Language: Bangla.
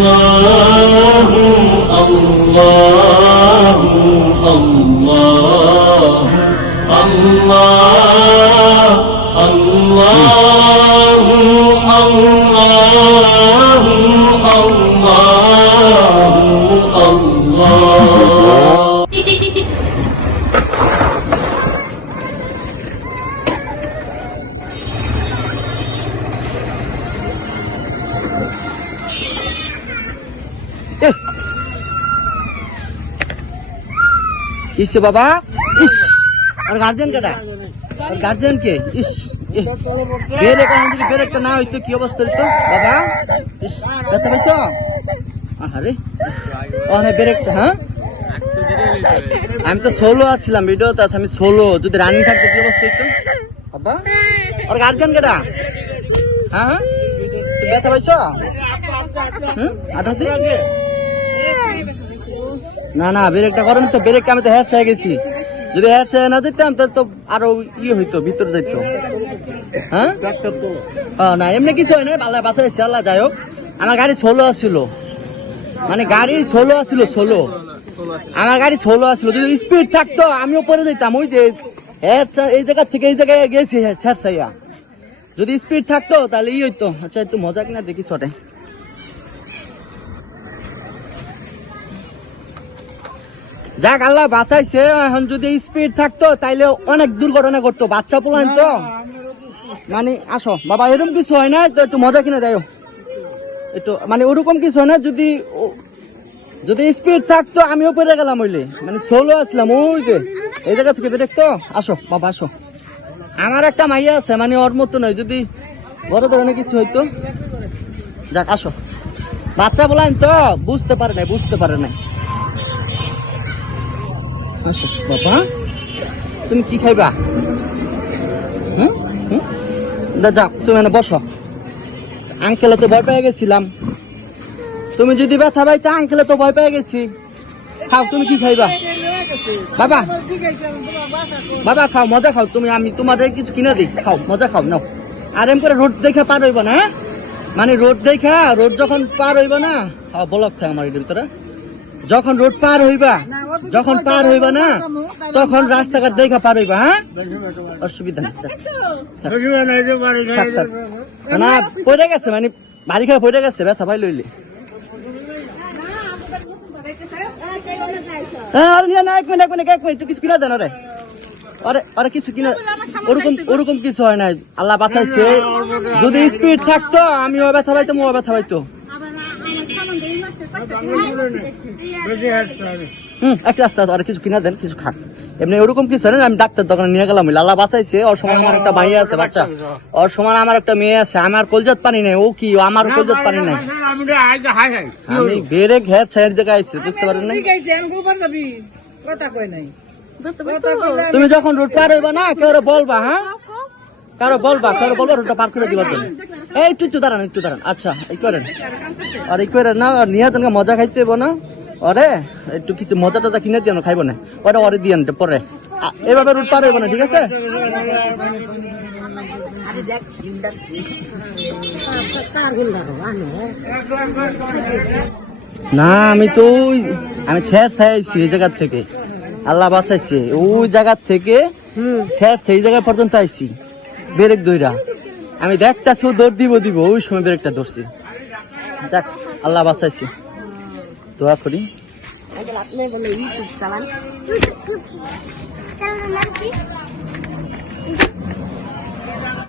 আল্লাহু আল্লাহু আল্লাহু আল্লাহ আল্লাহু আল্লাহু আল্লাহু আল্লাহ। কিসে বাবা? ইস, আর গার্জেন কেটা? গার্জেন কে? ইস, ব্রেক এখন যদি ব্রেকটা না হইতো কি অবস্থা হইতো বাবা? ইস, ব্যথা পাইছো? আরে ওখানে ব্রেকটা, হ্যাঁ আমি তো সোলো আসছিলাম, ভিডিওতে আছে আমি সোলো, যদি রানিং থাকতো কি অবস্থা হইতো বাবা? আর গার্জেন কেটা? হ্যাঁ ব্যথা পাইছো? না না ব্রেকটা করেন তো, ব্রেকটা আমি তো হেড চাই গেছি, যদি হেড চাই না দিতাম তাহলে তো আরো ইয়ে হইতো, ভিতরে যাইতো। হ্যাঁ না এমনি কিছু হয় না, ভালো বাঁচাইছে আল্লাহ। যাই হোক আমার গাড়ি সোলো আসছিল, মানে গাড়ি সোলো আসছিল, সোলো আমার গাড়ি সোলো আসছিল, যদি স্পিড থাকতো আমিও পরে যেতাম। ওই যে এই জায়গা থেকে এই জায়গায় গেছি হেড চাইয়া, যদি স্পিড থাকতো তাহলে ই হইতো। আচ্ছা একটু মজা কিনা দেখি শটে। যাক আল্লাহ বাঁচাইছে, এখন যদি স্পিড থাকতো তাইলে অনেক দুর্ঘটনা করতো, বাচ্চা পোলান তো। মানে আসো বাবা, এরকম কিছু হয় না তো, একটু মজা কিনে দেয় একটু, মানে ওরকম কিছু হয় না। যদি স্পিড থাকতো আমিও পড়ে গেলাম হইলে, মানে সোলো আসলাম ওই যে এই জায়গা থেকে বেরোক তো। আসো বাবা আসো, আমার একটা মাইয়া আছে, মানে ওর মতো নয়, যদি বড় ধরনের কিছু হইতো। যাক আসো, বাচ্চা বলান তো বুঝতে পারে নাই, বুঝতে পারে নাই। আসো বাবা, তুমি কি খাইবা? যাও তুমি এনে বসো, আঙ্কেলে তো ভয় পেয়ে গেছিলাম, তুমি যদি ব্যথা পাইতে আঙ্কেলে তো ভয় পেয়ে গেছি। খাও, তুমি কি খাইবা বাবা? বাবা খাও, মজা খাও তুমি, আমি তোমাদের কিছু কিনে দিই, খাও মজা খাও নাও। আর এম করে রোড দেখা পার হইবা না, মানে রোড দেখা, রোড যখন পার হইবা না, খাও ব্লক থাকে আমার এটার ভিতরে, যখন রোড পার হইবা, যখন পার হইবা না তখন রাস্তাঘাট দেখা পার হইবা। হ্যাঁ অসুবিধা নেই, না পড়ে গেছে, মানে বাড়ি খায় পড়ে গেছে, ব্যথা পাই লইলে। এক মিনিট কিছু কিনা দেন ওরে কিছু কিনা, ওরকম কিছু হয় নাই, আল্লাহ বাঁচাইছে। যদি স্পিড থাকতো আমিও ব্যথা পাইতো, ও ব্যথা পাইতো। একটা রাস্তা আর কিছু কিনা দেন, কিছু খাক, এমনি ওরকম কিছু হয় না। আমি ডাক্তার দোকানে নিয়ে গেলাম, আল্লাহ বাঁচাইছে। ওর সময় আমার একটা ভাই আছে বাচ্চা, ওর সময় আমার একটা মেয়ে আছে, আমার কলজাত পানি নাই, ও কি আমার কলজাত পানি নাই। আমি বেড়ে ঘের ছায়ের জায়গায় আইছি, বুঝতে পারেন না। তুমি যখন রোড পার হইবা না কেউ বলবা, হ্যাঁ কারো বলবা রোডটা পার করে দিবার জন্য। এই একটু দাঁড়ান, একটু দাঁড়ান। আচ্ছা এই করেন, আর এই করেন না, নিয়ে যান, মজা খাইতে হইব না ওরে, একটু কিছু মজা টজা কিনে দিয়ে খাইব না, ওটা ওরে দিয়ে পরে এভাবে রোড পার হইব না, ঠিক আছে? না আমি ছেড় খাইছি এই জায়গা থেকে, আল্লাহ বাঁচাইছে। ওই জায়গা থেকে সেই জায়গা পর্যন্ত আইছি ব্রেক দইরা, আমি দেখতেছি ও দৌড় দিব, ওই সময় ব্রেকটা ধরছি। যাক আল্লাহ বাঁচাইছে, দোয়া করি। আপনি বলে ইউটিউব চালান।